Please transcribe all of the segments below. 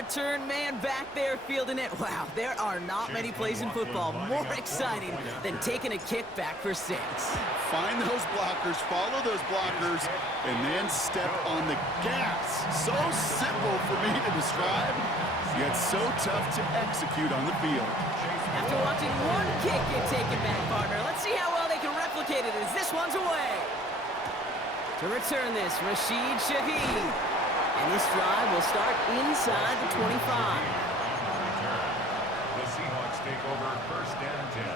return man back there fielding it. Wow, there are not many plays in football more exciting than taking a kick back for 6. Find those blockers, follow those blockers, and then step on the gas. So simple for me to describe, yet so tough to execute on the field. After watching one kick get taken back, partner, let's see how well they can replicate it as this one's away. To return this, Rashid Shaheed. And this drive will start inside the 25. The Seahawks take over first and 10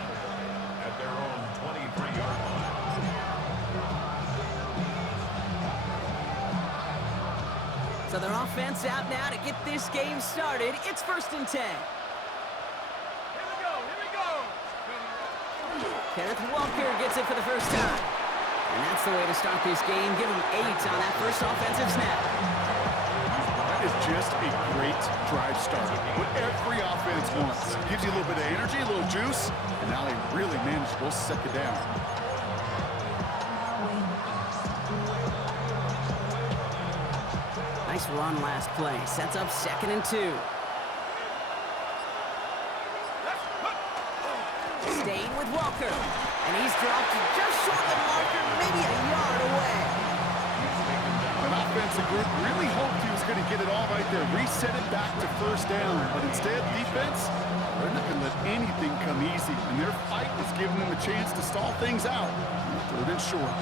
at their own 23-yard line. So their offense out now to get this game started. It's first and 10. Kenneth Walker gets it for the first time. And that's the way to start this game. Give him 8 on that first offensive snap. That is just a great drive starter. What every offense wants. Gives you a little bit of energy, a little juice, and now a really manageable second down. Nice run last play. Sets up 2nd and 2. Staying with Walker. And he's dropped just short of the marker, maybe a yard away. An offensive group really hoped he was going to get it all right there. Reset it back to first down. But instead, defense, they're not going to let anything come easy. And their fight is giving them a chance to stall things out. 3rd and short.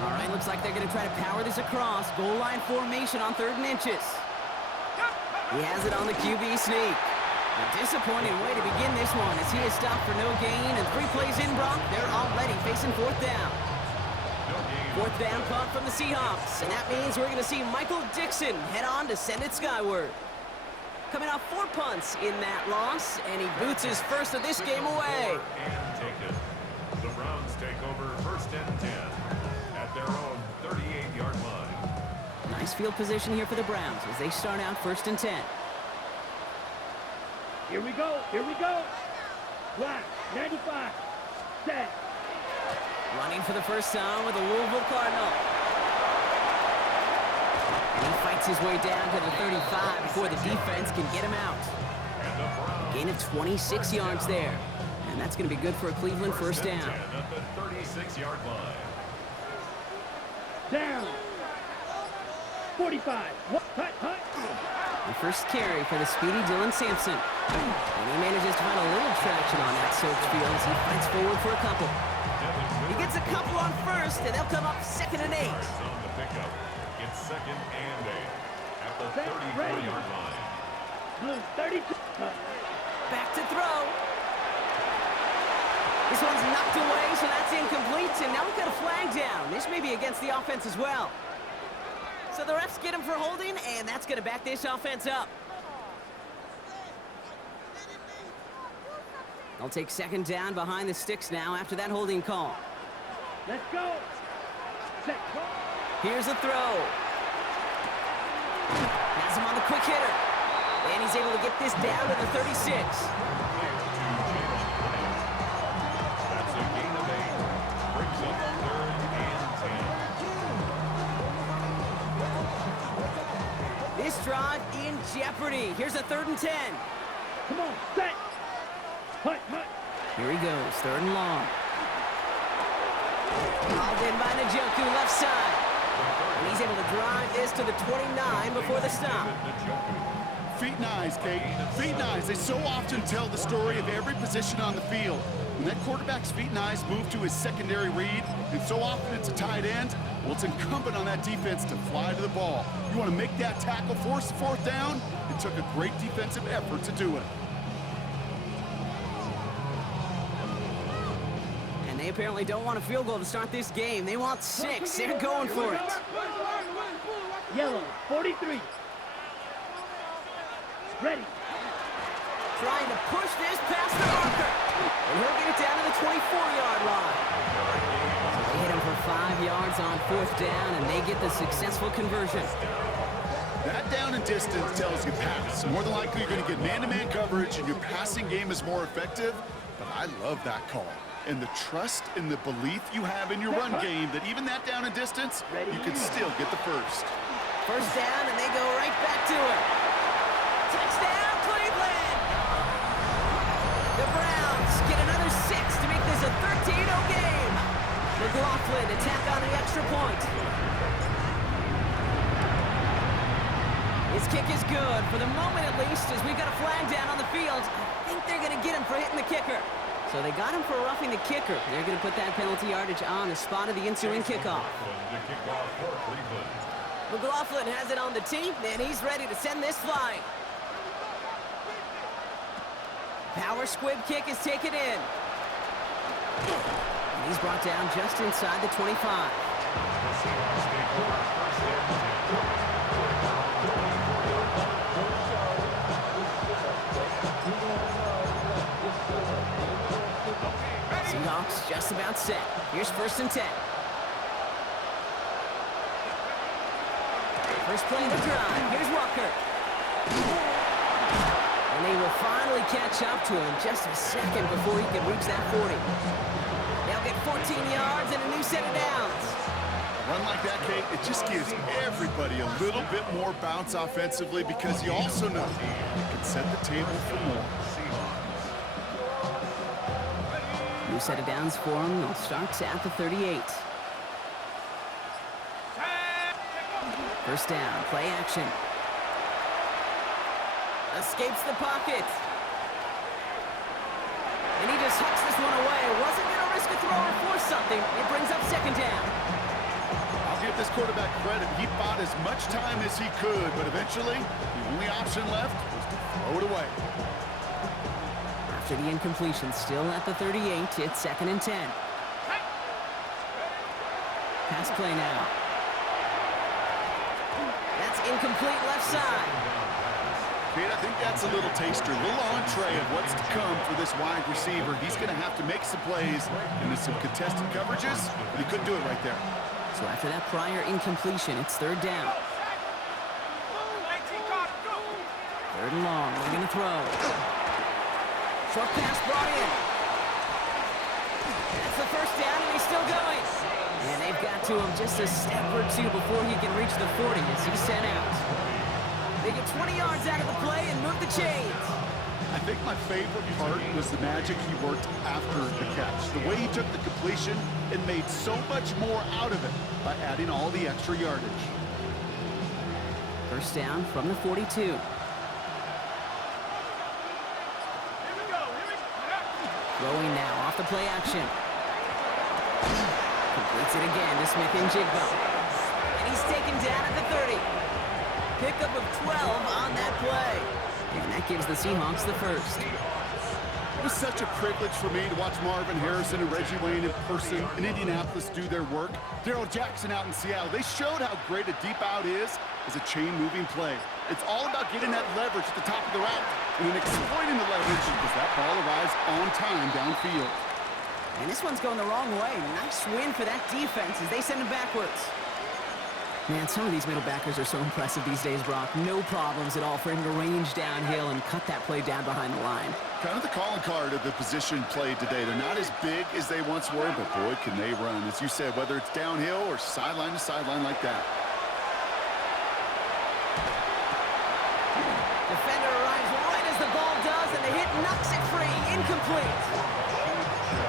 All right, looks like they're going to try to power this across. Goal line formation on 3rd and inches. He has it on the QB sneak. A disappointing way to begin this one as he is stopped for no gain, and 3 plays in, Brock, they're already facing 4th down. 4th down punt from the Seahawks, and that means we're going to see Michael Dixon head on to send it skyward. Coming off 4 punts in that loss, and he boots his first of this game away. The Browns take over first and 10 at their own 38-yard line. Nice field position here for the Browns as they start out first and 10. Here we go. Black, 95, set. Running for the first time with the Louisville Cardinal. And he fights his way down to the 35 before the defense can get him out. Gain of 26 yards there. And that's going to be good for a Cleveland first down. At the 36-yard line. Down. 45. Hut. The first carry for the speedy Dylan Sampson. And he manages to find a little traction on that soaked field as he fights forward for a couple. He gets a couple on first, and they'll come up 2nd and 8. On the pickup, it's 2nd and 8 at the 34-yard line. Blue, 32. Back to throw. This one's knocked away, so that's incomplete, and now we've got a flag down. This may be against the offense as well. So the refs get him for holding, and that's going to back this offense up. They'll take 2nd down behind the sticks now after that holding call. Let's go. Set. Here's a throw. Has him on the quick hitter. And he's able to get this down to the 36. That's a gain of 8. Brings up 3rd and 10. This drive in jeopardy. Here's a 3rd and 10. Come on, set. Hut. Here he goes, 3rd and long. Called in by Njoku, left side. And he's able to drive this to the 29 before the stop. Feet and eyes, Kate. Feet and eyes. They so often tell the story of every position on the field. When that quarterback's feet and eyes move to his secondary read, and so often it's a tight end, well, it's incumbent on that defense to fly to the ball. You want to make that tackle, force the 4th down? It took a great defensive effort to do it. And they apparently don't want a field goal to start this game. They want 6. They're going for it. Yellow, 43. Ready. Trying to push this past the marker. And he'll get it down to the 24-yard line. So they hit him for 5 yards on 4th down, and they get the successful conversion. That down and distance tells you pass. More than likely, you're going to get man-to-man coverage, and your passing game is more effective. But I love that call. And the trust and the belief you have in your run game that even that down and distance, you can still get the first. First down, and they go right back to it. Touchdown, Cleveland! The Browns get another 6 to make this a 13-0 game. McLaughlin attack on the extra point. His kick is good, for the moment at least, as we've got a flag down on the field. I think they're going to get him for hitting the kicker. So they got him for roughing the kicker. They're going to put that penalty yardage on the spot of the ensuing kickoff. McLaughlin has it on the tee, and he's ready to send this flying. Power squib kick is taken in. And he's brought down just inside the 25. Seahawks just about set. Here's 1st and 10. First play of the drive. Here's Walker. And they will finally catch up to him just a second before he can reach that 40. They'll get 14 yards and a new set of downs. A run like that, Kate, it just gives everybody a little bit more bounce offensively because you also know you can set the table for more. New set of downs for him. They'll start at the 38. First down, play action. Escapes the pocket. And he just hucks this one away. Wasn't going to risk a throw or force something. It brings up 2nd down. I'll give this quarterback credit. He bought as much time as he could, but eventually, the only option left was to throw it away. After the incompletion, still at the 38, it's 2nd and 10. Pass play now. That's incomplete left side. Kate, I think that's a little taster, a little entree of what's to come for this wide receiver. He's going to have to make some plays into some contested coverages, but he couldn't do it right there. So after that prior incompletion, it's 3rd down. 3rd and long, we're going to throw. Short pass brought in. That's the 1st down, and he's still going. And they've got to him just a step or two before he can reach the 40 as he's sent out. They get 20 yards out of the play and move the chains. I think my favorite part was the magic he worked after the catch. The way he took the completion and made so much more out of it by adding all the extra yardage. First down from the 42. Throwing now off the play action. Completes it again to Smith-Njigba. And he's taken down at the 30. Pickup of 12 on that play. And that gives the Seahawks the first. It was such a privilege for me to watch Marvin Harrison and Reggie Wayne in person in Indianapolis do their work. Darryl Jackson out in Seattle. They showed how great a deep out is as a chain-moving play. It's all about getting that leverage at the top of the route and then exploiting the leverage as that ball arrives on time downfield. And this one's going the wrong way. Nice win for that defense as they send him backwards. Man, some of these middle backers are so impressive these days, Brock. No problems at all for him to range downhill and cut that play down behind the line. Kind of the calling card of the position played today. They're not as big as they once were, but boy, can they run. As you said, whether it's downhill or sideline to sideline like that. Defender arrives right as the ball does, and the hit knocks it free. Incomplete.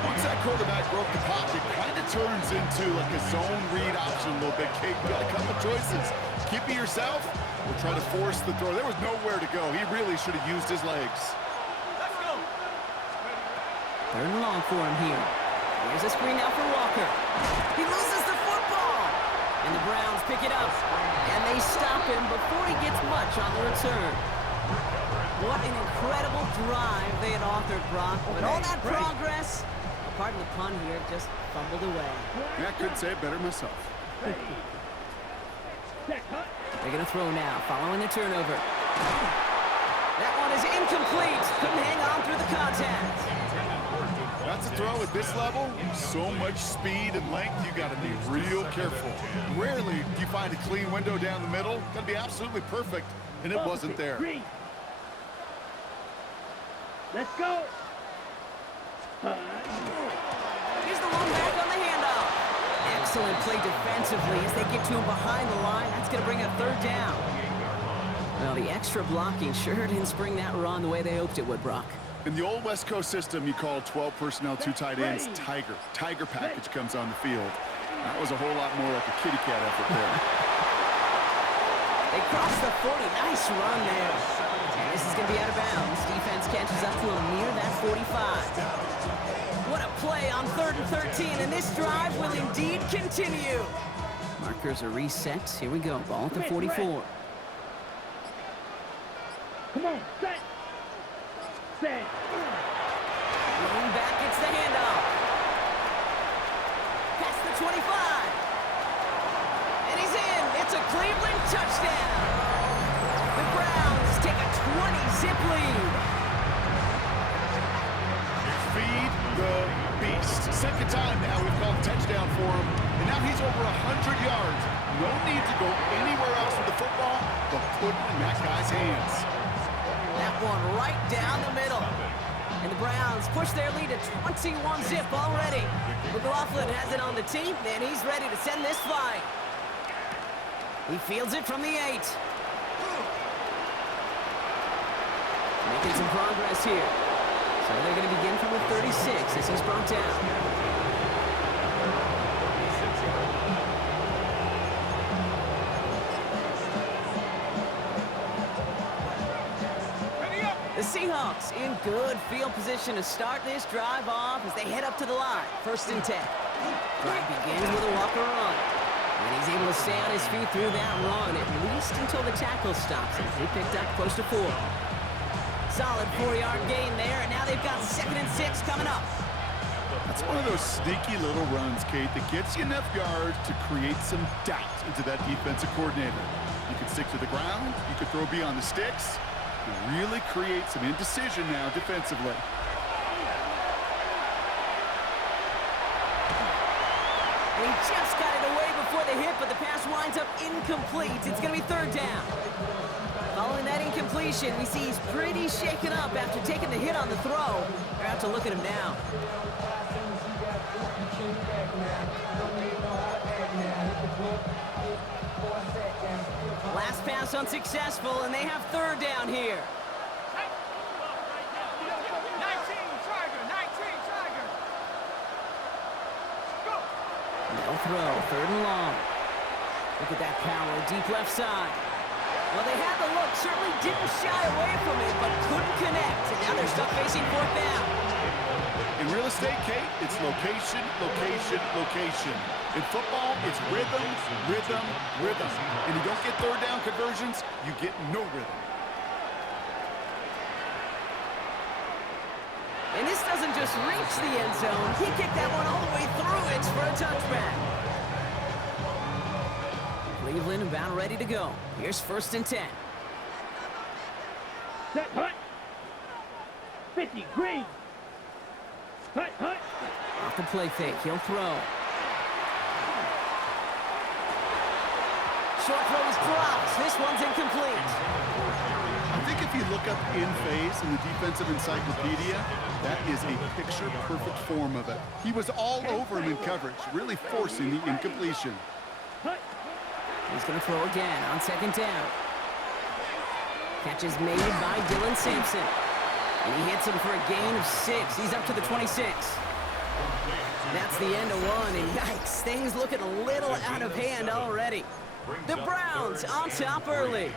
Once that quarterback broke the pocket, kind of turns into like a zone read option a little bit. Kate, you got a couple choices. Keep it yourself or try to force the throw. There was nowhere to go. He really should have used his legs. Let's go. 3rd and long for him here. Here's a screen now for Walker. He loses the football. And the Browns pick it up. And they stop him before he gets much on the return. What an incredible drive they had authored, Brock. But all that progress, pardon the pun here, just fumbled away. Yeah, I couldn't say it better myself. They're going to throw now, following the turnover. That one is incomplete. Couldn't hang on through the contact. That's a throw at this level. So much speed and length, you got to be real careful. Rarely do you find a clean window down the middle. Got to be absolutely perfect, and it wasn't there. Let's go. Here's the one back on the handoff. Excellent play defensively as they get to him behind the line. That's going to bring a third down. Well, the extra blocking sure didn't spring that run the way they hoped it would, Brock. In the old West Coast system, you call 12 personnel, 2 tight ends, Tiger. Tiger package comes on the field. That was a whole lot more like a kitty cat effort there. They crossed the 40. Nice run there. And this is going to be out of bounds. Defense catches up to him near that 45. What a play on 3rd and 13, and this drive will indeed continue. Markers are reset. Here we go. Ball at the 44. Come on, set. Set. Going back, it's the handoff. Past the 25. And he's in. It's a Cleveland touchdown. The Browns take a 20-zip lead. Feed the beast. Second time now we've called touchdown for him. And now he's over 100 yards. No need to go anywhere else with the football, but put it in that guy's hands. That one right down the middle. And the Browns push their lead to 21-zip already. McLaughlin has it on the team, and he's ready to send this flying. He fields it from the 8. Making some progress here. So they're going to begin from the 36 as he's brought down. The Seahawks in good field position to start this drive off as they head up to the line. 1st and 10. Drive begins with a walker run. And he's able to stay on his feet through that run, at least until the tackle stops him. He picked up close to 4. Solid 4-yard gain there, and now they've got 2nd and 6 coming up. That's one of those sneaky little runs, Kate, that gets you enough yards to create some doubt into that defensive coordinator. You can stick to the ground, you can throw beyond the sticks, and really create some indecision now defensively. He just got it away before the hit, but the pass winds up incomplete. It's going to be 3rd down. Following that incompletion, we see he's pretty shaken up after taking the hit on the throw. They're out to look at him now. Last pass unsuccessful, and they have 3rd down here. 19, Tiger. Go. No throw, 3rd and long. Look at that power, deep left side. Well, they had the look, certainly didn't shy away from it, but couldn't connect. And now they're stuck facing 4th down. In real estate, Kate, it's location, location, location. In football, it's rhythm, rhythm, rhythm. And you don't get 3rd down conversions, you get no rhythm. And this doesn't just reach the end zone. He kicked that one all the way through it for a touchback. Cleveland about ready to go. Here's 1st and 10. Set, hut. 50, green. Hut. Off the play fake, he'll throw. Short throw is dropped. This one's incomplete. I think if you look up in phase in the defensive encyclopedia, that is a picture-perfect form of it. He was all over him in coverage, really forcing the incompletion. He's going to throw again on 2nd down. Catch is made by Dylan Sampson. And he hits him for a gain of 6. He's up to the 26. That's the end of one, and yikes, things looking a little out of hand already. The Browns on top early.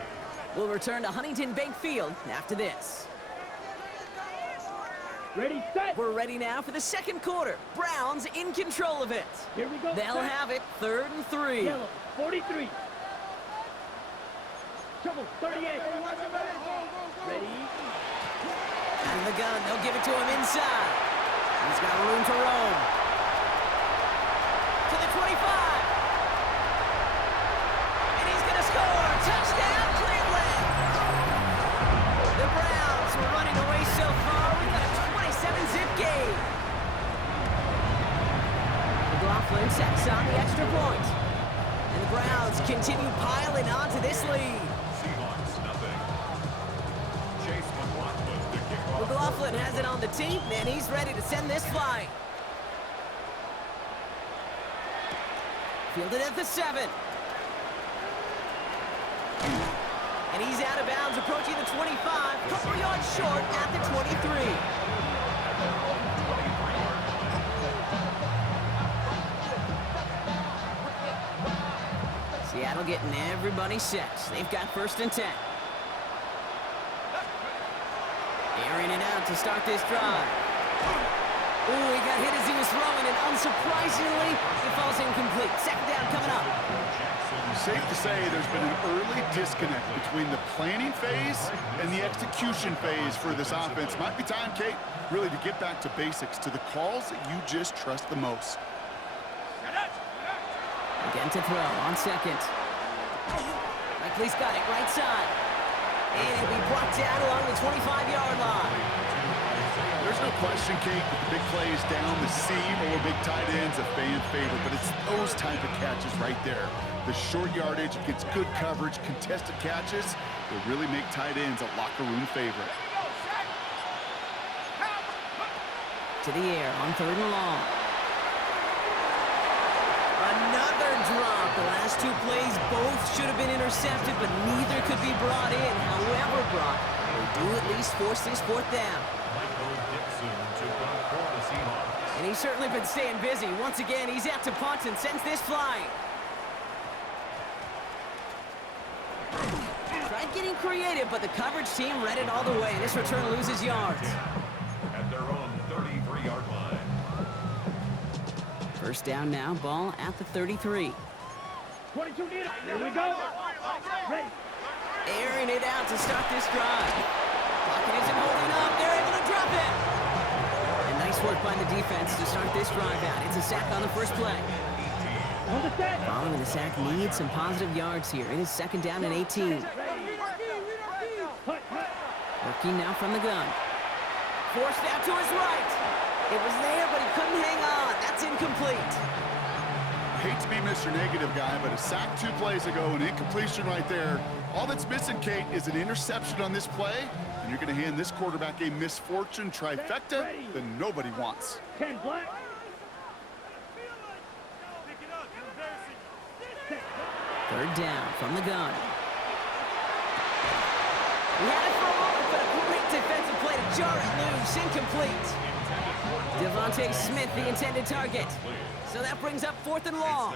We'll return to Huntington Bank Field after this. Ready, set. We're ready now for the 2nd quarter. Browns in control of it. Here we go. They'll set. have it 3rd and 3. Yellow, 43. Trouble, 38. Ready. Out of the gun, they'll give it to him inside. He's got room to roam. To the 25. And he's going to score. Touchdown, Cleveland. The Browns were running away so far. We've got a 27-zip game. McLaughlin sets on the extra point. And the Browns continue piling onto this lead. Seahawks, nothing. Chase McLaughlin to kick off. McLaughlin has it on the team, and he's ready to send this flying. Fielded at the 7. And he's out of bounds, approaching the 25. Couple yards short at the 23. Seattle getting everybody set. They've got 1st and 10. Airing it out to start this drive. Ooh, he got hit as he was throwing, and unsurprisingly, it falls incomplete. 2nd down coming up. Safe to say there's been an early disconnect between the planning phase and the execution phase for this offense. Might be time, Kate, really to get back to basics, to the calls that you just trust the most. Again to throw on 2nd. Likely's got it right side. And it'll be brought down along the 25-yard line. There's no question, Kate, that the big plays down the seam or big tight ends a fan favorite, but it's those type of catches right there. The short yardage against good coverage, contested catches, will really make tight ends a locker room favorite. To the air on 3rd and long. Another drop. The last 2 plays both should have been intercepted, but neither could be brought in. However, Brock, they do at least force this 4th down. And he's certainly been staying busy. Once again, he's out to punt and sends this flying. Tried getting creative, but the coverage team read it all the way, and this return loses yards. At their own 33-yard line. 1st down now, ball at the 33. 22 needed. Here we go. Ready. Airing it out to start this drive. Pocket isn't holding up. They're able to drop it. And nice work by the defense to start this drive out. It's a sack on the first play. On the set. Following the sack needs some positive yards here. It is 2nd down and 18. Working now from the gun. Forced out to his right. It was there, but he couldn't hang on. That's incomplete. Hate to be Mr. Negative guy, but a sack 2 plays ago, an incompletion right there. All that's missing, Kate, is an interception on this play, and you're going to hand this quarterback a misfortune trifecta that nobody wants. 10 black. 3rd down from the gun. He had it for a moment, but a great defensive play to jar it loose. Incomplete. Devontae Smith, the intended target. So that brings up 4th and long.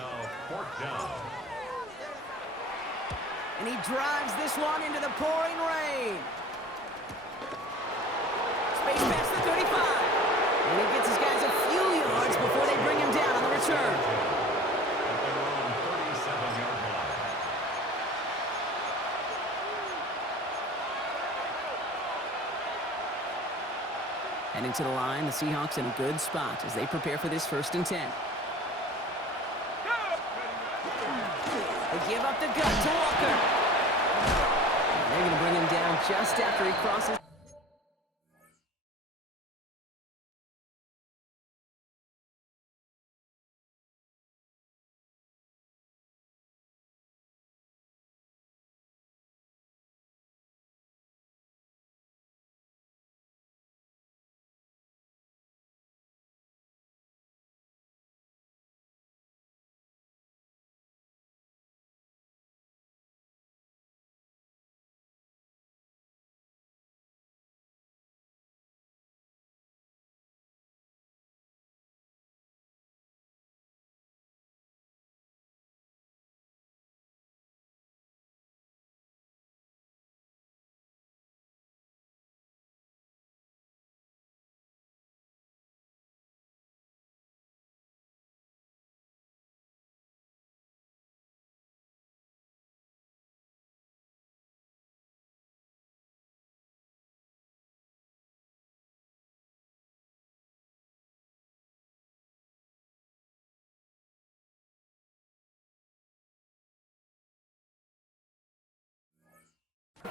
And he drives this one into the pouring rain. Space past the 35. And he gets his guys a few yards before they bring him down on the return. Heading to the line, the Seahawks in a good spot as they prepare for this 1st and 10. They give up the gut to Walker. And they're going to bring him down just after he crosses.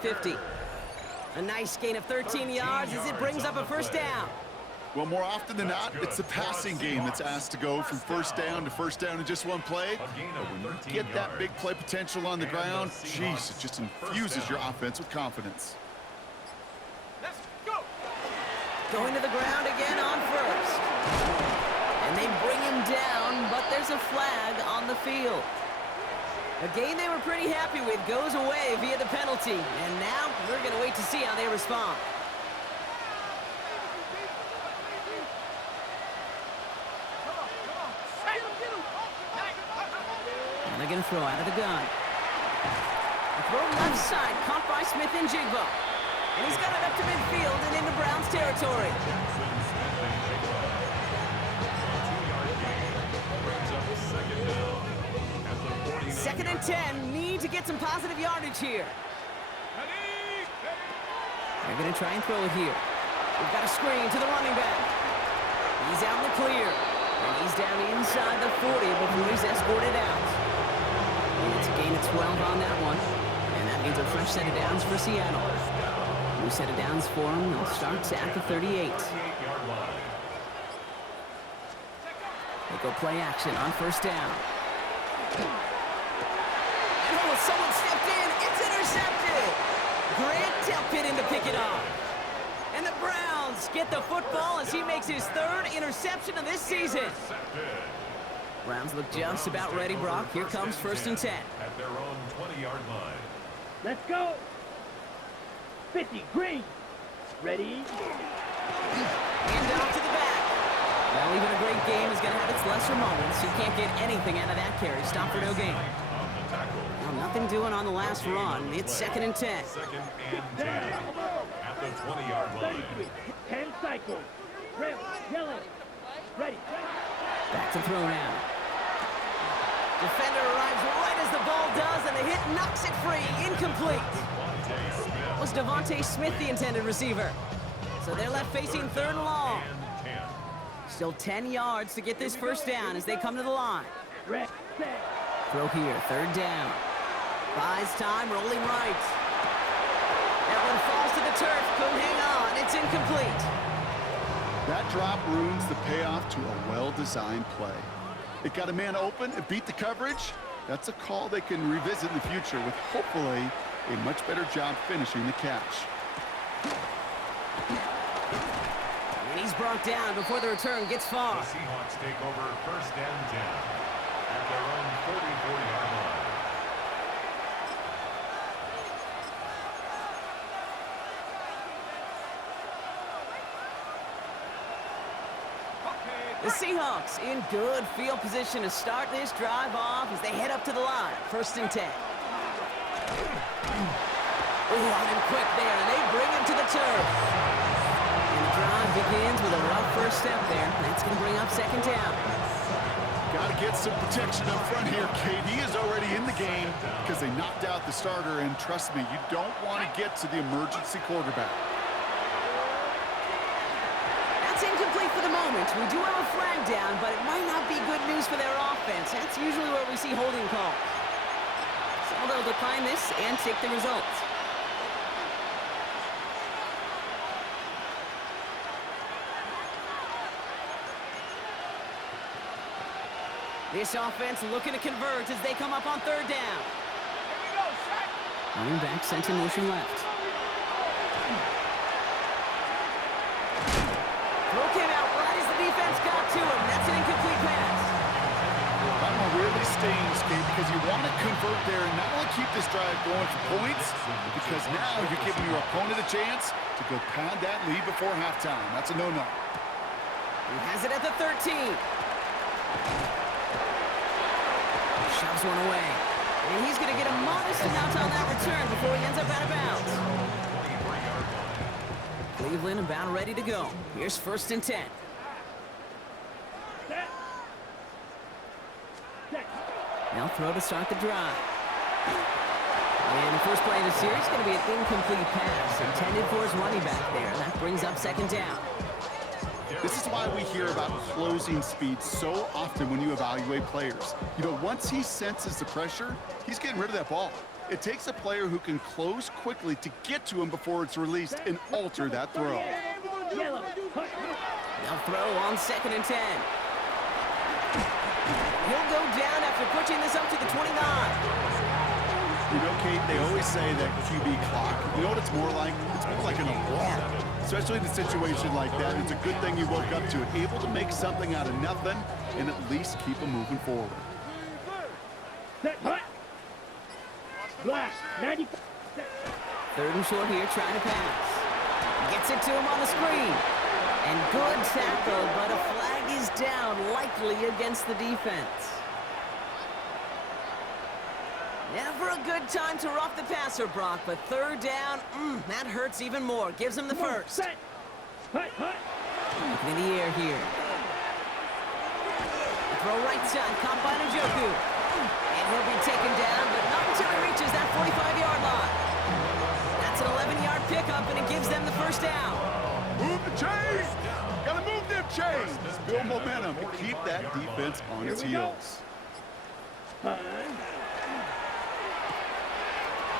.50. A nice gain of 13 yards as it brings up a 1st down. Well, more often than not, it's the passing game that's asked to go from 1st down to 1st down in just 1 play. When you get that big play potential on the ground, geez, it just infuses your offense with confidence. Going to the ground again on 1st. And they bring him down, but there's a flag on the field. A game they were pretty happy with goes away via the penalty. And now we're going to wait to see how they respond. And they're going to throw out of the gun. A throw left side, caught by Smith and Jigbo. And he's got it up to midfield and into Browns territory. Second and 10, need to get some positive yardage here. They're going to try and throw it here. We've got a screen to the running back. He's out in the clear. And he's down inside the 40 before he's escorted out. And it's a gain of 12 on that one. And that means a fresh set of downs for Seattle. New set of downs for them. They'll start at the 38. They go play action on first down. Oh, someone stepped in. It's intercepted. Grant Delpit in to pick it off. And the Browns get the football as he makes his third interception of this season. Browns look just about ready, Brock. Here comes first and 10. At their own 20-yard line. Let's go. 50, green. Ready? Hand off to the back. Well, even a great game is going to have its lesser moments. You can't get anything out of that carry. Stop for no gain. Well, nothing doing on the last run. It's second and 10. Second and 10 at the 20-yard line. 10 cycles. Red, yellow. Ready. Back to throw now. Defender arrives right as the ball does, and the hit knocks it free. Incomplete. That was Devontae Smith, the intended receiver. So they're left facing third and long. Still 10 yards to get this first down as they come to the line. Red, set. Throw here, third down. Buys time, rolling right. That one falls to the turf, couldn't hang on. It's incomplete. That drop ruins the payoff to a well-designed play. It got a man open, it beat the coverage. That's a call they can revisit in the future with hopefully a much better job finishing the catch. And he's brought down before the return gets far. The Seahawks take over first and 10 at their own 44-yard line. The Seahawks in good field position to start this drive off as they head up to the line. First and 10. Oh, on him quick there, and they bring him to the turf. And the drive begins with a rough first step there. That's going to bring up second down. Got to get some protection up front here. KD is already in the game because they knocked out the starter, and trust me, you don't want to get to the emergency quarterback. That's incomplete for the moment. We do have a flag down, but it might not be good news for their offense. That's usually where we see holding calls. So they'll decline this and take the results. This offense looking to convert as they come up on third down. Running back sent in motion left. Throw came out right as the defense got to him. That's an incomplete pass. That one really stings, Gabe, because you want to convert there and not only keep this drive going for points, because now you're giving your opponent a chance to go pound that lead before halftime. That's a no-no. He has it at the 13. Shoves one away. And he's going to get a modest amount on that return before he ends up out of bounds. Cleveland about ready to go. Here's first and 10. They'll throw to start the drive. And the first play of the series is going to be an incomplete pass intended for his running back there. That brings up second down. This is why we hear about closing speed so often when you evaluate players. You know, once he senses the pressure, he's getting rid of that ball. It takes a player who can close quickly to get to him before it's released and alter that throw. They'll throw on second and 10. He'll go down after pushing this up to the 29. You know, Kate, they always say that QB clock. You know what it's more like? It's more like an alarm. Especially in a situation like that. It's a good thing you woke up to it. Able to make something out of nothing and at least keep them moving forward. Set, hut. Blast, 90. Third and short here, trying to pass. Gets it to him on the screen. And good tackle, but a flag is down, likely against the defense. Never a good time to rough the passer, Brock, but third down, that hurts even more. Gives him the first. Set. Hut, hut. Looking in the air here. Throw right side, caught by Njoku. And he'll be taken down, but not until he reaches that 45-yard line. That's an 11-yard pickup, and it gives them the first down. Move the chains! Gotta move them chains! Build momentum to keep that defense on its heels.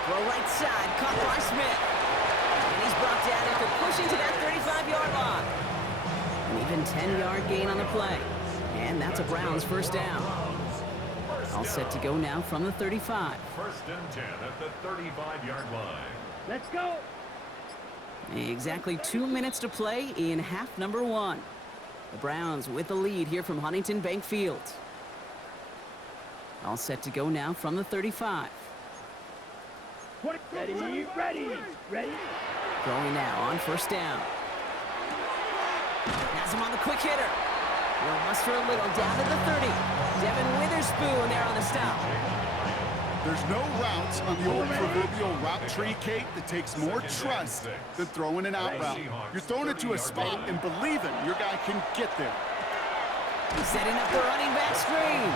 Throw right side, caught by Smith. And he's brought down after pushing to that 35-yard line. An even 10-yard gain on the play. And that's a Browns first down. All set to go now from the 35. First and 10 at the 35-yard line. Let's go. Exactly 2 minutes to play in half number 1. The Browns with the lead here from Huntington Bank Field. All set to go now from the 35. Ready, ready, ready. Going now on first down. Has him on the quick hitter. Will muster a little down to the 30. Devin Witherspoon there on the stop. There's no routes on the old proverbial route tree, Kate, that takes more trust than throwing an out route. You're throwing it to a spot and believing your guy can get there. Setting up the running back screen.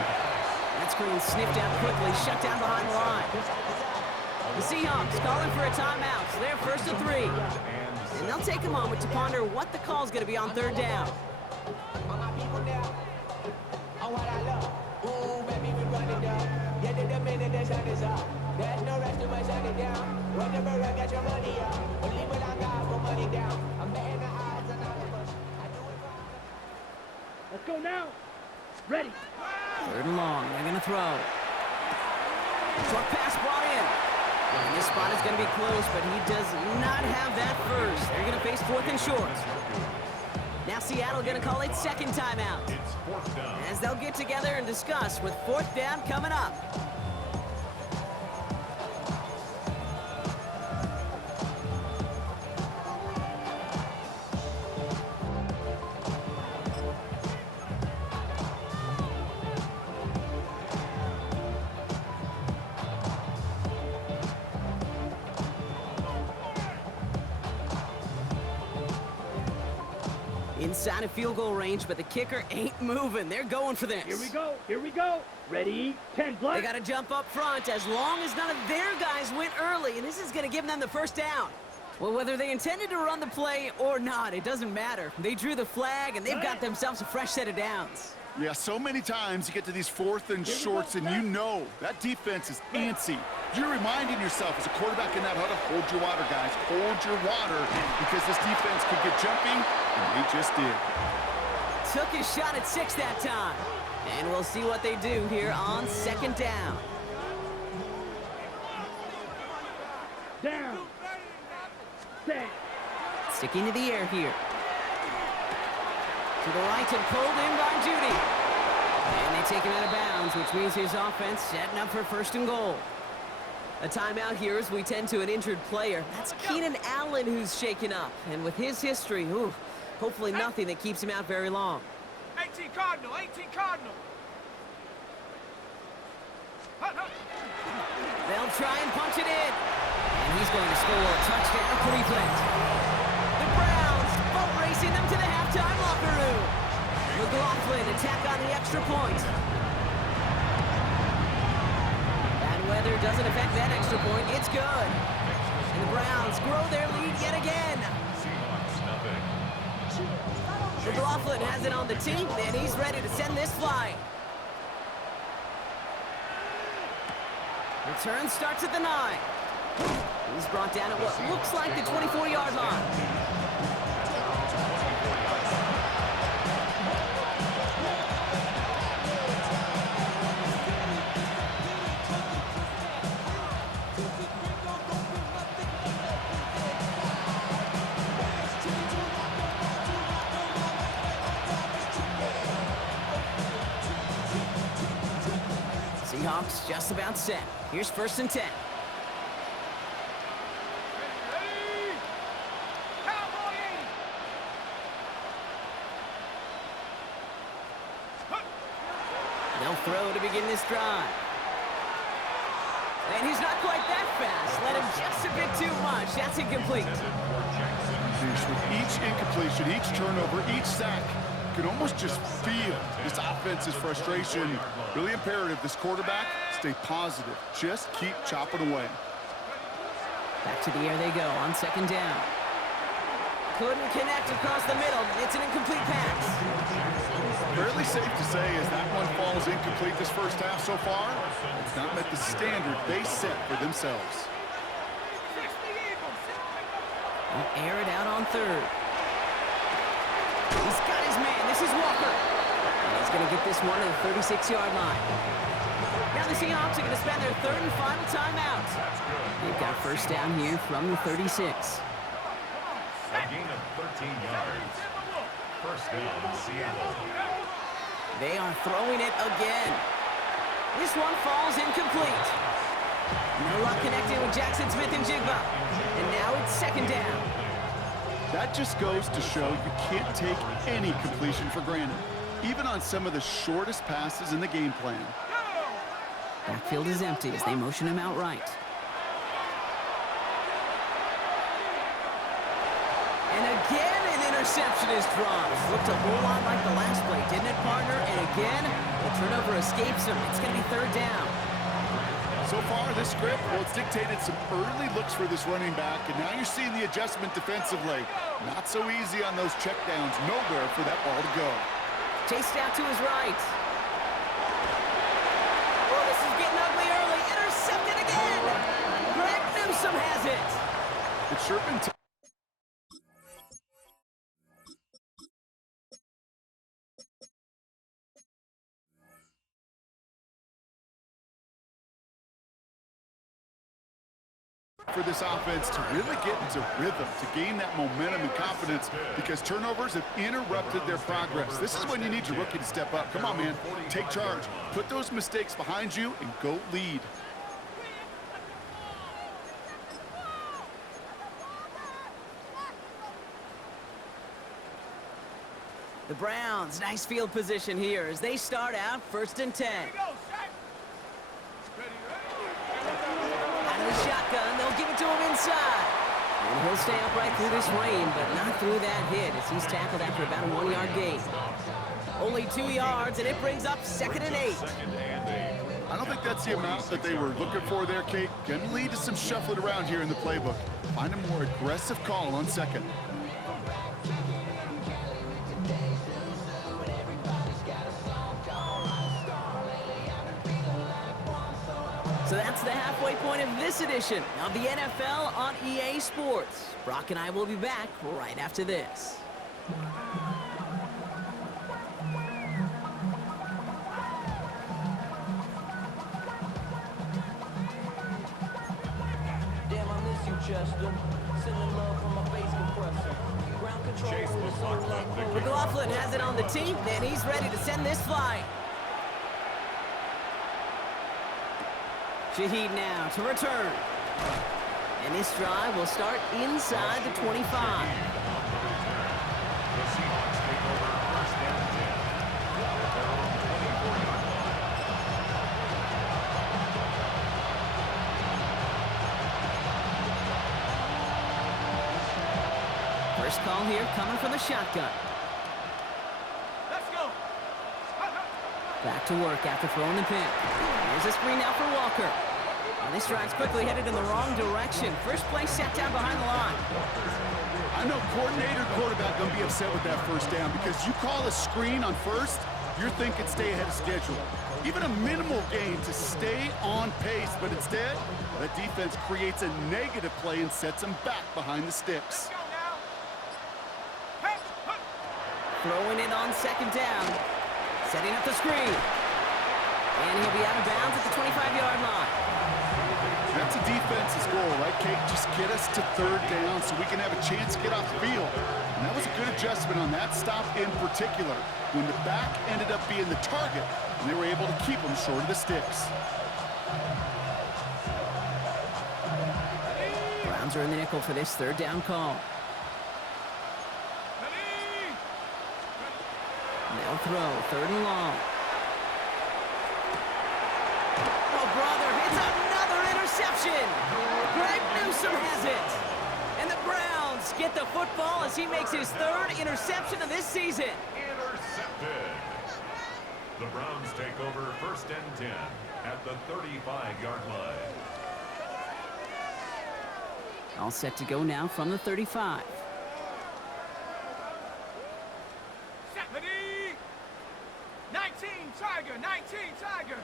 That screen sniffed out quickly, shut down behind the line. The Seahawks calling for a timeout, so they're first and 3. And they'll take a moment to ponder what the call's going to be on third down. Let's go now. Ready. Third and long, they're going to throw. Short pass brought in. And this spot is going to be close, but he does not have that first. They're going to face fourth and short. Now Seattle going to call it second timeout. It's fourth down. As they'll get together and discuss with fourth down coming up. Inside of field goal range, but the kicker ain't moving. They're going for this. Here we go. Here we go. Ready. 10 They blood. got to jump up front as long as none of their guys went early, and this is going to give them the first down. Well, whether they intended to run the play or not, it doesn't matter. They drew the flag, and they've got themselves a fresh set of downs. Yeah, so many times you get to these fourth and shorts, and you know that defense is antsy. You're reminding yourself as a quarterback in that huddle, hold your water, guys. Hold your water, because this defense could get jumping, and they just did. Took his shot at 6 that time. And we'll see what they do here on second down. Down. Set. Sticking to the air here. To the right and pulled in by Judy. And they take him out of bounds, which means his offense setting up for first and goal. A timeout here as we tend to an injured player. That's Keenan Allen who's shaken up. And with his history, hopefully nothing that keeps him out very long. 18 Cardinal, 18 Cardinal. They'll try and punch it in. And he's going to score a touchdown Cleveland. The Browns boat racing them to the halftime locker room. McLaughlin attack on the extra point. Bad weather doesn't affect that extra point. It's good. And the Browns grow their lead yet again. Seahawks nothing. McLaughlin has it on the tee, and he's ready to send this flying. Return starts at the 9. He's brought down at what looks like the 24-yard line. Seahawks just about set. Here's 1st and 10. They'll throw to begin this drive. And he's not quite that fast. Let him just a bit too much. That's incomplete. With each incompletion, each turnover, each sack, you can almost just feel this offense's frustration. Really imperative, this quarterback, stay positive. Just keep chopping away. Back to the air they go on 2nd down. Couldn't connect across the middle. It's an incomplete pass. Fairly safe to say as that one falls incomplete this first half so far, it's not met the standard they set for themselves. They'll air it out on 3rd. He's got his man. This is Walker. And he's going to get this one to the 36-yard line. Now the Seahawks are going to spend their 3rd and final timeout. They've got 1st down here from the 36. A gain of 13 yards. 1st down, Seattle. They are throwing it again. This one falls incomplete. No luck connecting with Jackson Smith and Jigba. And now it's 2nd down. That just goes to show you can't take any completion for granted, even on some of the shortest passes in the game plan. Backfield is empty as they motion him out right. And again, an interception is dropped. Looked a whole lot like the last play, didn't it, partner? And again, the turnover escapes him. It's going to be 3rd down. So far, this script, well, it's dictated some early looks for this running back, and now you're seeing the adjustment defensively. Not so easy on those checkdowns. Nowhere for that ball to go. Chased out to his right. Oh, this is getting ugly early. Intercepted again. Greg Newsome has it. It's sure been for this offense to really get into rhythm, to gain that momentum and confidence, because turnovers have interrupted their progress. This is when you need your rookie to step up. Come on, man. Take charge. Put those mistakes behind you and go lead. The Browns, nice field position here as they start out 1st and 10. Out of the shotgun, they'll give it to him inside. And he'll stay upright through this rain, but not through that hit as he's tackled after about a 1-yard gain. Only 2 yards, and it brings up 2nd and 8. I don't think that's the amount that they were looking for there, Kate. Can lead to some shuffling around here in the playbook. Find a more aggressive call on 2nd. So that's the halfway point of this edition of the NFL on EA Sports. Brock and I will be back right after this. Damn, I miss you, Chester. Sending love from my face compressor. Ground control Chase with was the soul locked like up. McLaughlin has it on the team, and he's ready to send this flying. Shaheed now to return. And this drive will start inside the 25. The Seahawks take over 1st and 10 at their own 24-yard line. First call here coming from the shotgun. Let's go. Back to work after throwing the pick. Here's a screen now for Walker. Now this drive's quickly headed in the wrong direction. First play set down behind the line. I know coordinator quarterback going to be upset with that 1st down because you call a screen on 1st, you're thinking stay ahead of schedule. Even a minimal gain to stay on pace, but instead, that defense creates a negative play and sets them back behind the sticks. Throwing it on 2nd down. Setting up the screen. And he'll be out of bounds at the 25-yard line. That's a defense's goal, right, Kate? Just get us to 3rd down so we can have a chance to get off the field. And that was a good adjustment on that stop in particular, when the back ended up being the target, and they were able to keep them short of the sticks. Browns are in the nickel for this third down call. They'll throw, third and long. Oh, brother, it's another interception. Greg Newsome has it. And the Browns get the football as he makes his third interception of this season. Intercepted. The Browns take over first and 10 at the 35-yard line. All set to go now from the 35. Ready? 19 Tiger, 19 Tiger.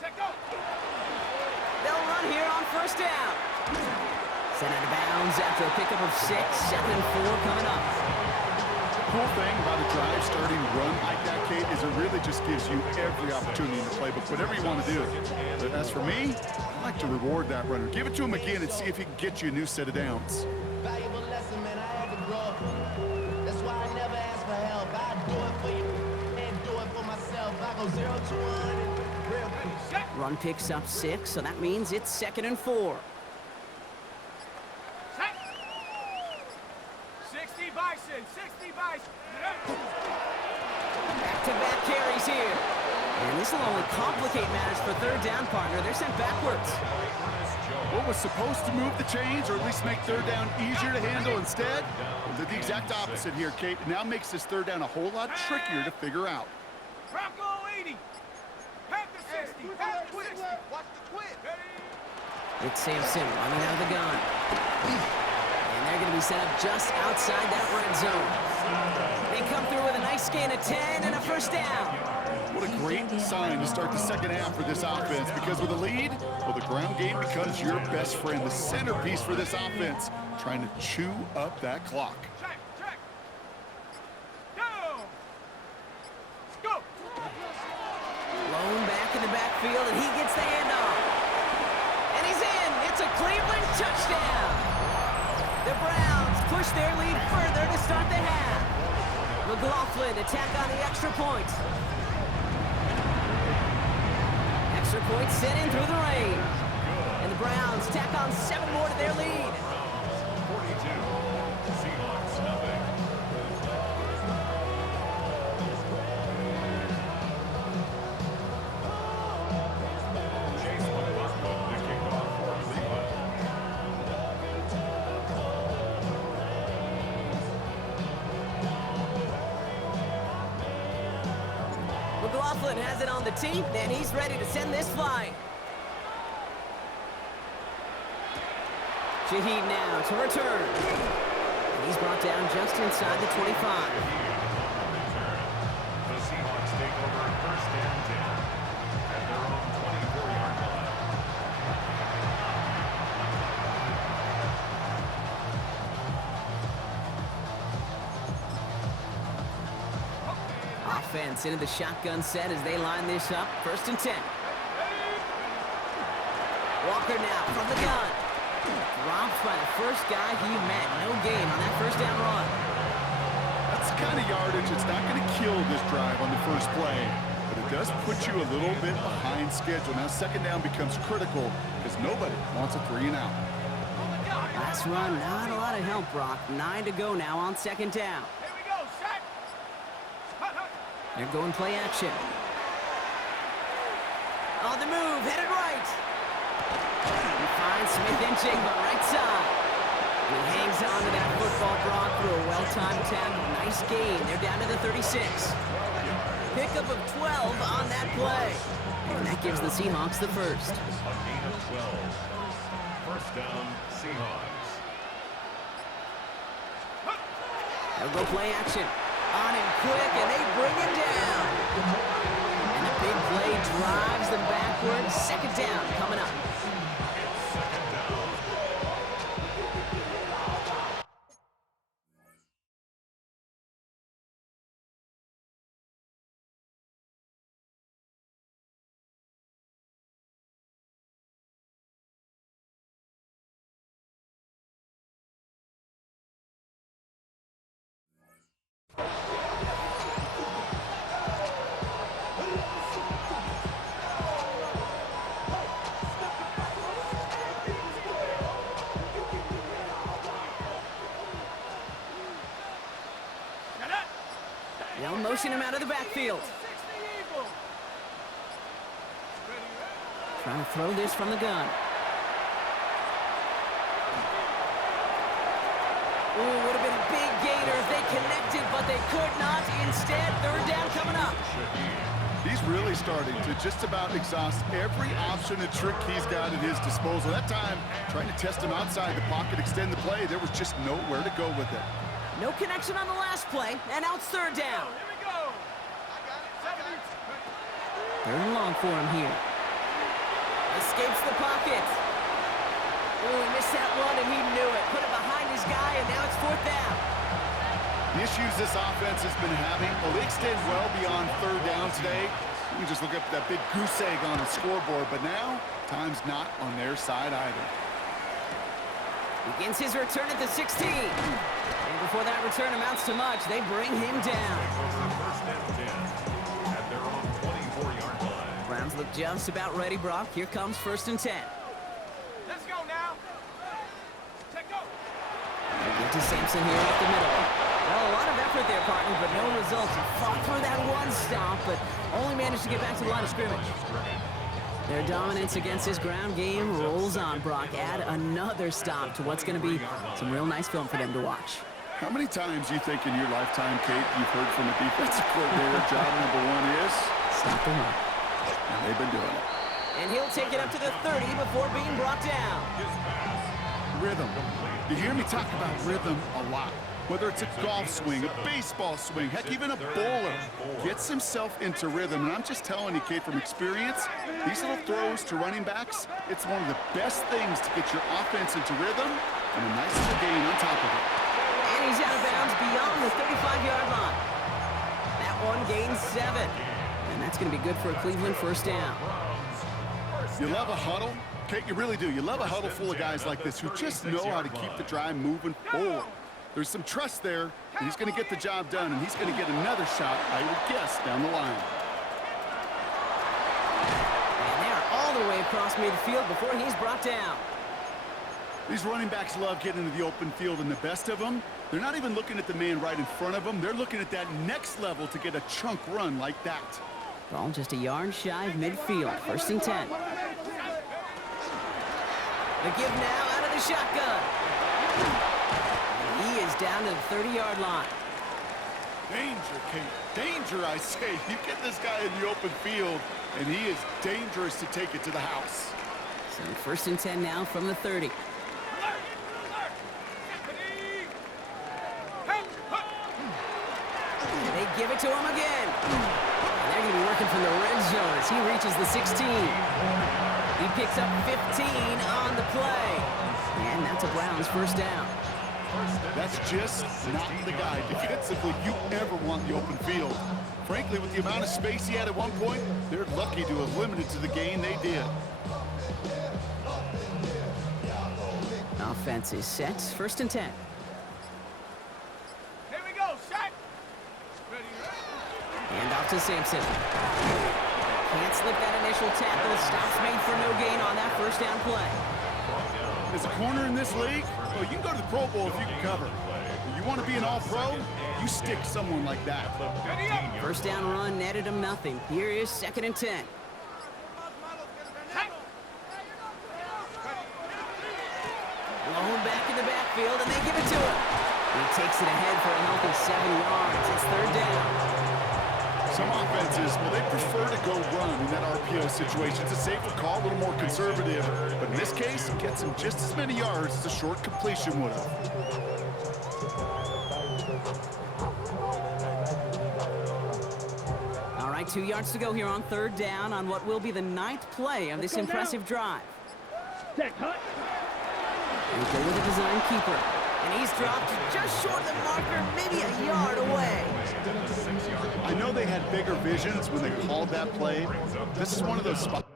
Check go. They'll run here on first down. Sent out of bounds after a pickup of 6, 2nd and 4 coming up. The cool thing about a drive starting run like that, Kate, is it really just gives you every opportunity in the playbook, whatever you want to do. But as for me, I like to reward that runner. Give it to him again and see if he can get you a new set of downs. Valuable lesson, man. I had to grow up. That's why I never ask for help. I do it for you and do it for myself. I go 0 to 100 real quick. Run picks up 6, so that means it's 2nd and 4. 60 Bison, 60 Bison. Back-to-back carries here. And this will only complicate matters for third down, partner. They're sent backwards. What was supposed to move the chains, or at least make third down easier to handle instead, did the exact opposite here, Kate. It now makes this third down a whole lot trickier to figure out. Bronco 80. Panther 60. Panther 60. Watch the twin. It's Sampson running out of the gun. And they're going to be set up just outside that red zone. They come through with a nice gain of 10 and a first down. What a great sign to start the second half for this offense, because with a lead, well, the ground game becomes your best friend, the centerpiece for this offense, trying to chew up that clock. Check, check. Go. Go. Blown back in the backfield, and he gets the handoff. And he's in. It's a Cleveland touchdown. The Browns push their lead further to start the half. McLaughlin attack on the extra point. Extra point sent in through the rain. And the Browns tack on 7 more to their lead. 42. Seahawks nothing. Chase McLaughlin to kick off for Cleveland. McLaughlin has it on the tee, and he's ready to send this flying. Shaheed now to return. And he's brought down just inside the 25. The Seahawks take over first and 10 at their own 24-yard line. Offense into the shotgun set as they line this up. 1st and 10. Walker now from the gun. Dropped by the first guy he met. No gain on that first down run. That's the kind of yardage that's not going to kill this drive on the first play, but it does put you a little bit behind schedule. Now second down becomes critical because nobody wants a 3 and out. Last run, not a lot of help, Brock. 9 to go now on second down. Here we go. Set. Hut, hut. They're going play action. On the move, headed right. He finds Smith inching, but right side. He hangs on to that football, Brock, through a well-timed tackle. Nice gain. They're down to the 36. Pickup of 12 on that play. And that gives the Seahawks the first. A gain of 12. First down, Seahawks. They'll go play action. On him quick, and they bring him down. And the big play drives them backwards. Second down coming up. Second down. pushing him out of the backfield. Trying to throw this from the gun. Ooh, would have been a big gainer if they connected, but they could not. Instead, third down coming up. He's really starting to just about exhaust every option and trick he's got at his disposal. That time, trying to test him outside the pocket, extend the play, there was just nowhere to go with it. No connection on the last play, and now it's third down. Here we go. Third and long for him here. Escapes the pocket. Oh, he missed that one, and he knew it. Put it behind his guy, and now it's fourth down. The issues this offense has been having, well, they extend well beyond third down today. You can just look up that big goose egg on the scoreboard, but now, time's not on their side either. Begins his return at the 16. And before that return amounts to much, they bring him down. First and 10 at their own 24-yard line. Browns look just about ready, Brock. Here comes first and 10. Let's go now. Take go. They get to Sampson here up the middle. Well, a lot of effort there, partner, but no results. He fought through that one stop, but only managed to get back to the line of scrimmage. Their dominance against this ground game rolls on, Brock. Add another stop to what's going to be some real nice film for them to watch. How many times do you think in your lifetime, Kate, you've heard from a defensive coordinator, job number one is? Stop the run. And they've been doing it. And he'll take it up to the 30 before being brought down. Rhythm. You hear me talk about rhythm a lot. Whether it's a golf swing, a baseball swing, heck, even a bowler gets himself into rhythm. And I'm just telling you, Kate, from experience, these little throws to running backs, it's one of the best things to get your offense into rhythm and a nice little gain on top of it. And he's out of bounds beyond the 35-yard line. That one gains 7. And that's going to be good for a Cleveland first down. You love a huddle? Kate, you really do. You love a huddle full of guys like this who just know how to keep the drive moving forward. There's some trust there, and he's going to get the job done, and he's going to get another shot, I would guess, down the line. And they're all the way across midfield before he's brought down. These running backs love getting into the open field, and the best of them, they're not even looking at the man right in front of them. They're looking at that next level to get a chunk run like that. Ball just a yard shy of midfield. First and 10. The give now out of the shotgun. He is down to the 30-yard line. Danger, Kate. Danger, I say. You get this guy in the open field, and he is dangerous to take it to the house. So first and 10 now from the 30. They give it to him again. And they're going to be working from the red zone as he reaches the 16. He picks up 15 on the play. And that's a Browns first down. That's just not the guy defensively you ever want in the open field. Frankly, with the amount of space he had at one point, they're lucky to have limited to the gain they did. Offense is set. First and 10. Here we go, Shaq. Ready, And off to Sampson. Can't slip that initial tackle. Stops made for no gain on that first down play. As a corner in this league, well, you can go to the Pro Bowl if you can cover. If you want to be an all-pro, you stick someone like that. First down run netted him nothing. Here is second and 10. Blown back in the backfield, and they give it to him. He takes it ahead for a healthy 7 yards. It's third down. Some offenses, well, they prefer to go run in that RPO situation. It's a safer call, a little more conservative. But in this case, it gets him just as many yards as a short completion would have. All right, 2 yards to go here on third down on what will be the 9th play of this impressive drive. Check, hut. We go with a design keeper. And he's dropped just short of the marker, maybe a yard away. I know they had bigger visions when they called that play. This is one of those spots.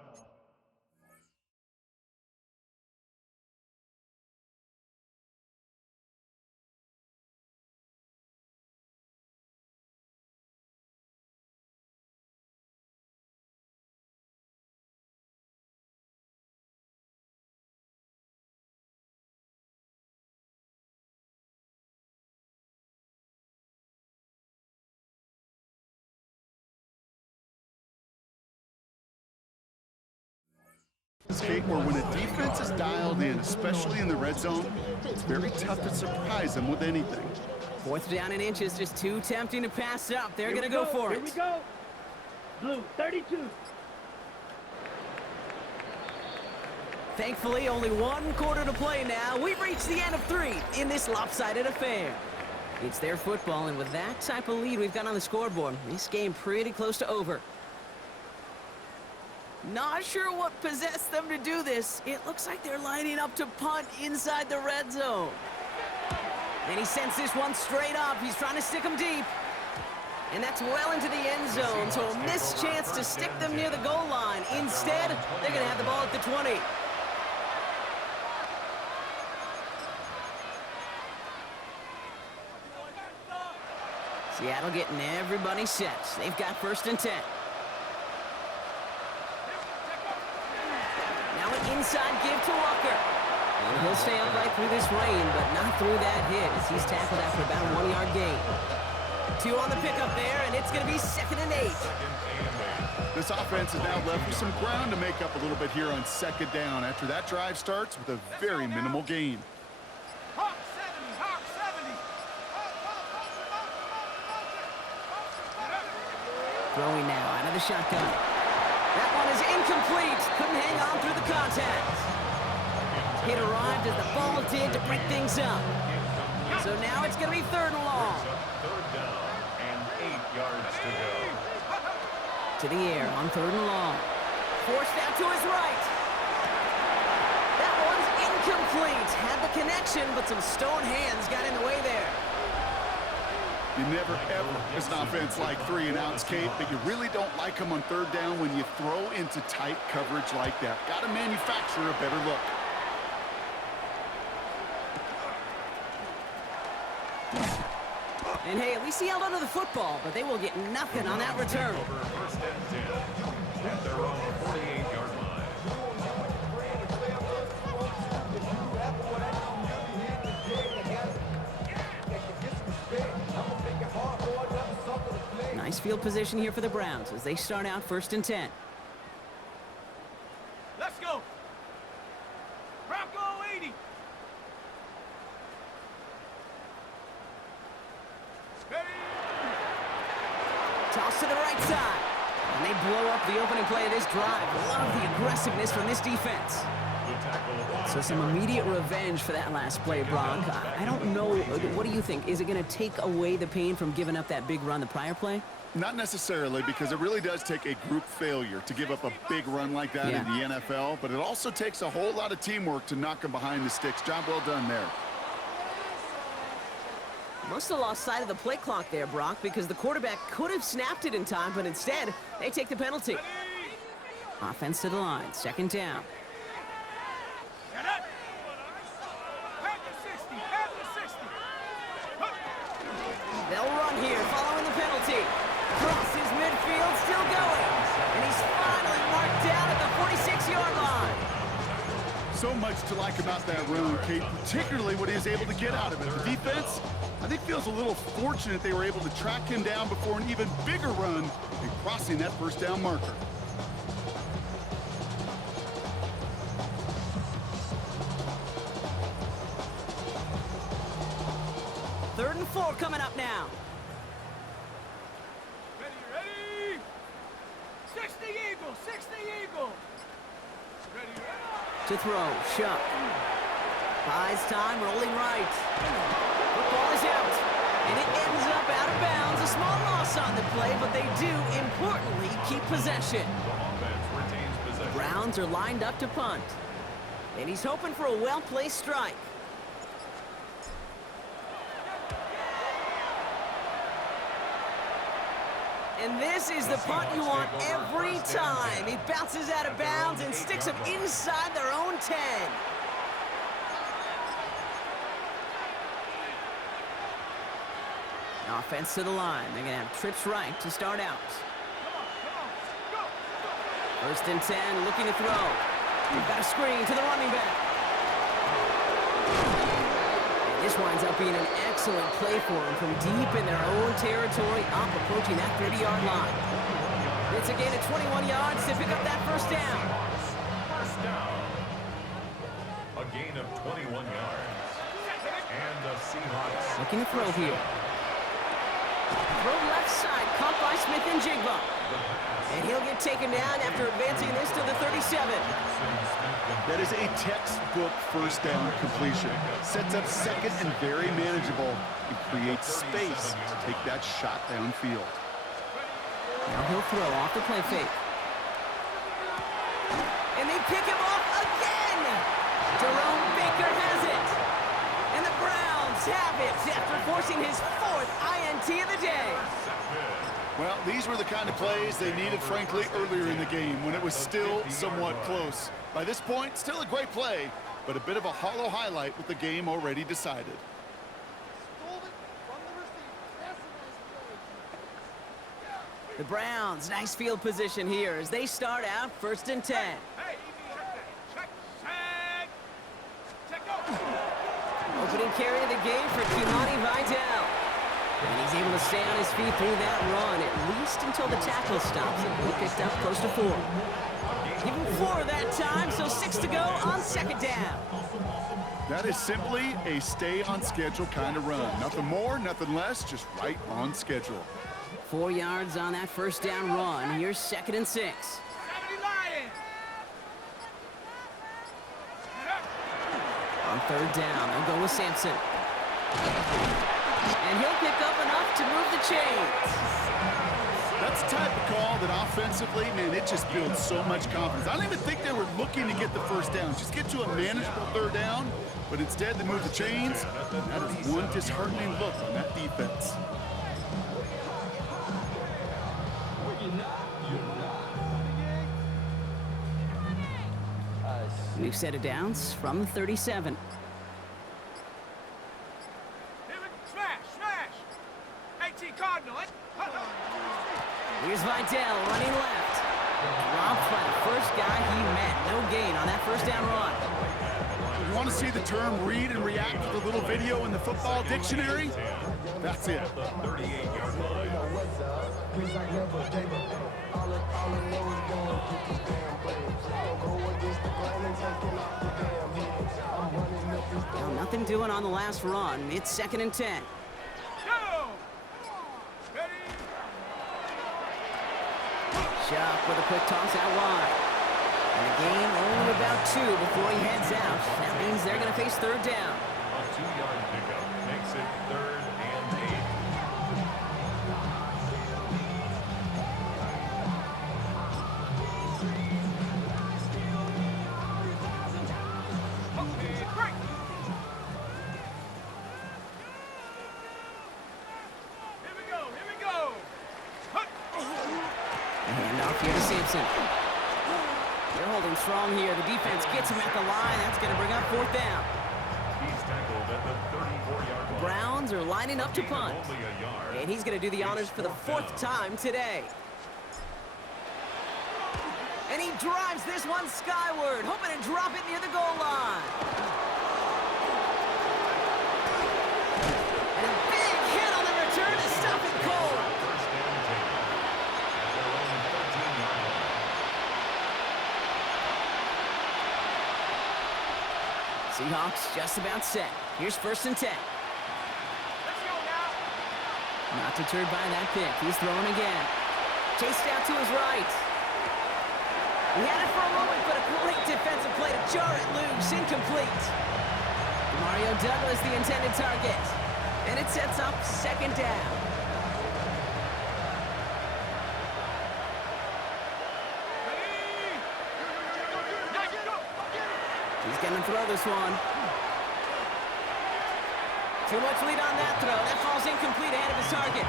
Kate, where when a defense is dialed in, especially in the red zone, it's very tough to surprise them with anything. 4th down and inches, just too tempting to pass up. They're Here going we to go for Here it. we go. Blue, 32. Thankfully, only 1 quarter to play now. We've reached the end of 3 in this lopsided affair. It's their football, and with that type of lead we've got on the scoreboard, this game pretty close to over. Not sure what possessed them to do this. It looks like they're lining up to punt inside the red zone. And he sends this one straight up. He's trying to stick them deep. And that's well into the end zone, so a missed chance to stick them near the goal line. Instead, they're going to have the ball at the 20. Seattle getting everybody set. They've got 1st and 10. Now an inside give to Walker. And he'll stay upright through this rain, but not through that hit as he's tackled after about a 1-yard gain. 2 on the pickup there, and it's going to be 2nd and 8. This offense is now left with some ground to make up a little bit here on 2nd down after that drive starts with a very minimal gain. Hawk 70, Hawk 70. Throwing now out of the shotgun. That one is incomplete. Couldn't hang on through the contact. Hit arrived as the ball did to break things up. So now it's going to be 3rd and long. 3rd down and 8 yards to go. To the air on 3rd and long. Forced out to his right. That one's incomplete. Had the connection, but some stone hands got in the way there. You never, ever, as an offense, like 3 and outs, Kate, but you really don't like them on 3rd down when you throw into tight coverage like that. Got to manufacture a better look. And hey, at least he held onto the football, but they will get nothing on that return. Over 1st and 10 at their own 48-yard line. Nice field position here for the Browns as they start out 1st and 10. Let's go. Bronco 80. Ready. Toss to the right side. And they blow up the opening play of this drive. Love the aggressiveness from this defense. So some immediate revenge for that last play, Brock. I don't know. What do you think? Is it going to take away the pain from giving up that big run the prior play? Not necessarily, because it really does take a group failure to give up a big run like that in the NFL, but it also takes a whole lot of teamwork to knock them behind the sticks. Job well done there. Must have lost sight of the play clock there, Brock, because the quarterback could have snapped it in time, but instead, they take the penalty. Offense to the line, 2nd down. Get up. Pack the 60, pack the 60. They'll run here following the penalty. Crosses midfield, still going. And he's finally marked down at the 46-yard line. So much to like about that run, Kate, particularly what he is able to get out of it. The defense, I think, feels a little fortunate they were able to track him down before an even bigger run and crossing that 1st down marker. Third and 4 coming up now. Ready. 60 Eagle, 60 Eagle. Ready. To throw, Shuck. Buys time, rolling right. Football is out. And it ends up out of bounds. A small loss on the play, but they do, importantly, keep possession. The offense retains possession. Browns are lined up to punt. And he's hoping for a well-placed strike. And this is the punt you want every time. He bounces out of bounds and sticks them inside their own 10. Offense to the line. They're going to have trips right to start out. 1st and 10, looking to throw. We've got a screen to the running back. And this winds up being an excellent play for them from deep in their own territory, up approaching that 30-yard line. It's a gain of 21 yards to pick up that 1st down. 1st down. gain of 21 yards. And the Seahawks looking to throw here. Throw left side, caught by Smith and Jigba. And he'll get taken down after advancing this to the 37. That is a textbook first down completion. Sets up second and very manageable and creates space to take that shot downfield. Now he'll throw off the play fake. And they pick him off again! Jerome Baker has it! And the Browns have it after forcing his 4th INT of the day. Well, these were the kind of plays they needed, frankly, earlier in the game when it was still somewhat close. By this point, still a great play, but a bit of a hollow highlight with the game already decided. The Browns, nice field position here as they start out 1st and 10. Hey, check, check, go. Opening carry of the game for Kimani Vidal. And he's able to stay on his feet through that run, at least until the tackle stops him. He picked up close to 4. Give him 4 that time, so 6 to go on 2nd down. That is simply a stay on schedule kind of run. Nothing more, nothing less, just right on schedule. 4 yards on that 1st down run. Here's 2nd and 6. 70 Lions. On 3rd down, they'll go with Sampson. And he'll pick up enough to move the chains. That's the type of call that offensively, man, it just builds so much confidence. I don't even think they were looking to get the 1st down. Just get to a manageable 3rd down, but instead they move the chains. That is one disheartening look on that defense. New set of downs from the 37. Smash! AT Cardinal. Here's Vidal running left. Dropped by the first guy he met. No gain on that 1st down run. You want to see the term read and react with a little video in the football dictionary? That's it. the 38-yard line. Well, nothing doing on the last run. It's 2nd and 10. Go! Ready? Shuck with a quick toss out wide. And the gain only about 2 before he heads out. That means they're going to face 3rd down. A 2-yard pickup makes it 3rd and 8. Break! Here we go! Handoff here to Sampson. They're holding strong here. The defense gets him at the line. That's going to bring up 4th down. He's tackled at the 34-yard line. Browns are lining up to Gain of punt. only a yard. And he's going to do the honors for the 4th time today. And he drives this one skyward, hoping to drop it near the goal line. And a big hit on the return to stop it cold. First down taken at their own 13-yard line. Seahawks just about set. Here's 1st and 10. Let's go now! Not deterred by that pick. He's throwing again. Chased out to his right. He had it for a moment, but a great defensive play to jar it loose. Incomplete. Mario Douglas, the intended target. And it sets up 2nd down. He's going to throw this one. Too much lead on that throw. That falls incomplete ahead of his target.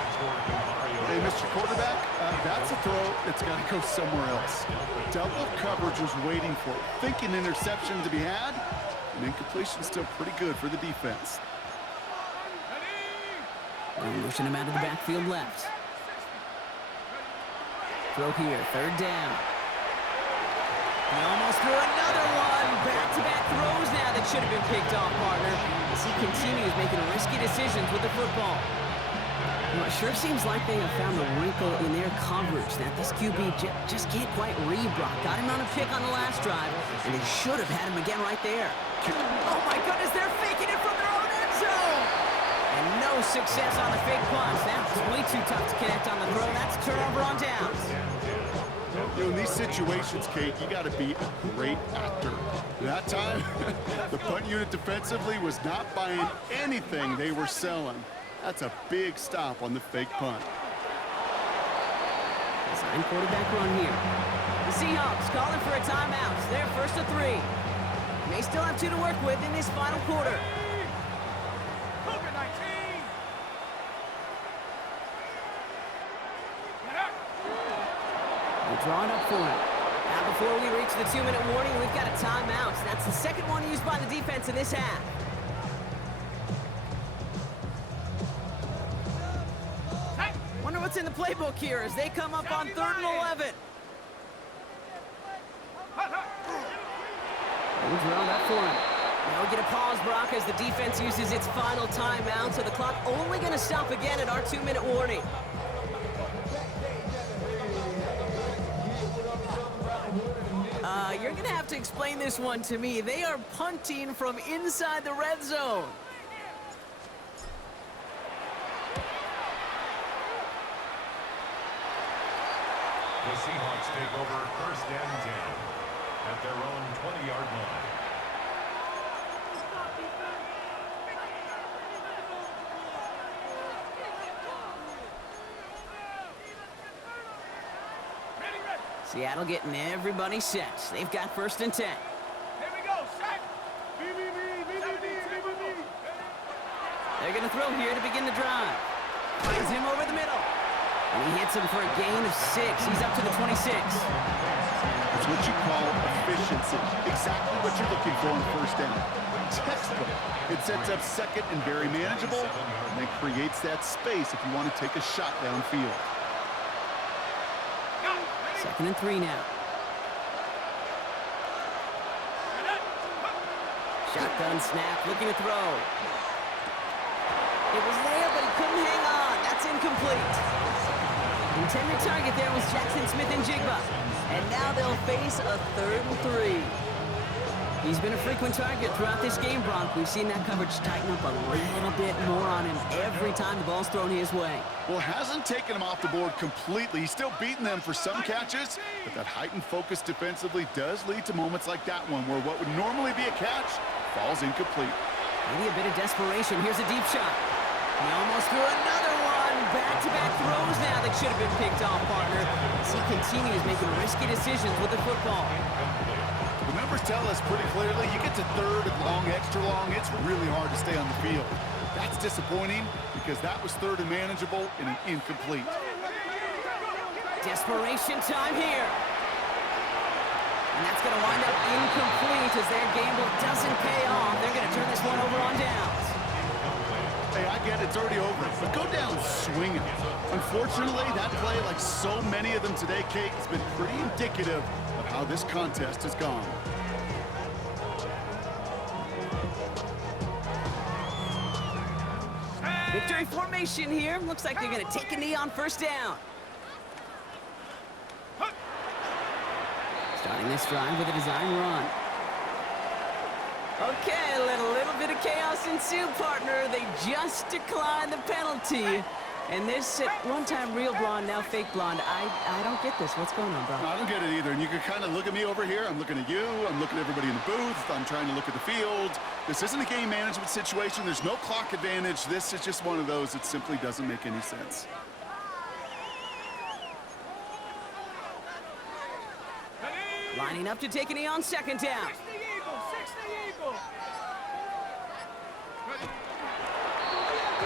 Hey, Mr. Quarterback, that's a throw that's got to go somewhere else. Double coverage was waiting for it. Thinking interception to be had, and incompletion still pretty good for the defense. They're pushing him out of the backfield left. Throw here, 3rd down. He almost threw another one. Back-to-back throws now that should have been picked off, partner, as he continues making risky decisions with the football. Well, it sure seems like they have found a wrinkle in their coverage that this QB just can't quite read Brock. Got him on a pick on the last drive, and they should have had him again right there. Oh, my goodness, they're faking it from their own end zone! And no success on the fake punch. That was way too tough to connect on the throw. That's a turnover on downs. You know, in these situations, Kate, you got to be a great actor. That time, the punt unit defensively was not buying anything they were selling. That's a big stop on the fake punt. Design quarterback run here. The Seahawks calling for a timeout. They're first and 3. They still have 2 to work with in this final quarter. We're drawing up for it. Now before we reach the 2-minute warning, we've got a timeout. That's the second one used by the defense in this half. Wonder what's in the playbook here as they come up on 3rd and 11. We're drawing up for him. Now we get a pause, Brock, as the defense uses its final timeout, so the clock only going to stop again at our 2-minute warning. You're going to have to explain this one to me. They are punting from inside the red zone. The Seahawks take over 1st and 10 at their own 20-yard line. Seattle getting everybody set. They've got 1st and 10. Here we go, set. They're going to throw here to begin the drive. Finds him over the middle. And he hits him for a gain of 6. He's up to the 26. It's what you call efficiency. Exactly what you're looking for on 1st down. Textbook. It sets up 2nd and very manageable, and then creates that space if you want to take a shot downfield. 2nd and 3 now. Shotgun snap, looking to throw. It was there, but he couldn't hang on. That's incomplete. Intended target there was Jackson Smith and Jigba. And now they'll face a 3rd and 3. He's been a frequent target throughout this game, Bronk. We've seen that coverage tighten up a little bit more on him every time the ball's thrown his way. Well, hasn't taken him off the board completely. He's still beating them for some catches, but that heightened focus defensively does lead to moments like that one where what would normally be a catch falls incomplete. Maybe a bit of desperation. Here's a deep shot. He almost threw another one. Back-to-back throws now that should have been picked off, partner. As he continues making risky decisions with the football. The numbers tell us pretty clearly, you get to 3rd and long, extra long, it's really hard to stay on the field. That's disappointing because that was 3rd and manageable and an incomplete. Desperation time here. And that's going to wind up incomplete as their gamble doesn't pay off. They're going to turn this one over on downs. Hey, I get it's already over, but go down swinging. Unfortunately, that play, like so many of them today, Kate, has been pretty indicative of how this contest has gone. Victory formation here. Looks like they're going to take a knee on 1st down. Starting this drive with a design run. Okay, let a little bit of chaos ensue, partner. They just declined the penalty. And this at one time real blonde, now fake blonde. I don't get this. What's going on, bro? No, I don't get it either. And you can kind of look at me over here. I'm looking at you. I'm looking at everybody in the booth. I'm trying to look at the field. This isn't a game management situation. There's no clock advantage. This is just one of those that simply doesn't make any sense. Lining up to take a knee on 2nd down. 6 the Eagle.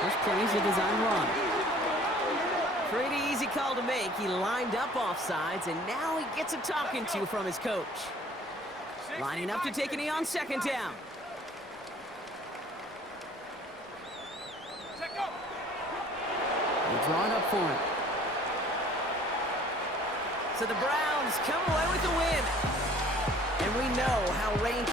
First plays a design run. Pretty easy call to make. He lined up offsides, and now he gets a talking to from his coach. Lining up to take a knee on 2nd down. They're drawing up for him. So the Browns come away with the win. And we know how rain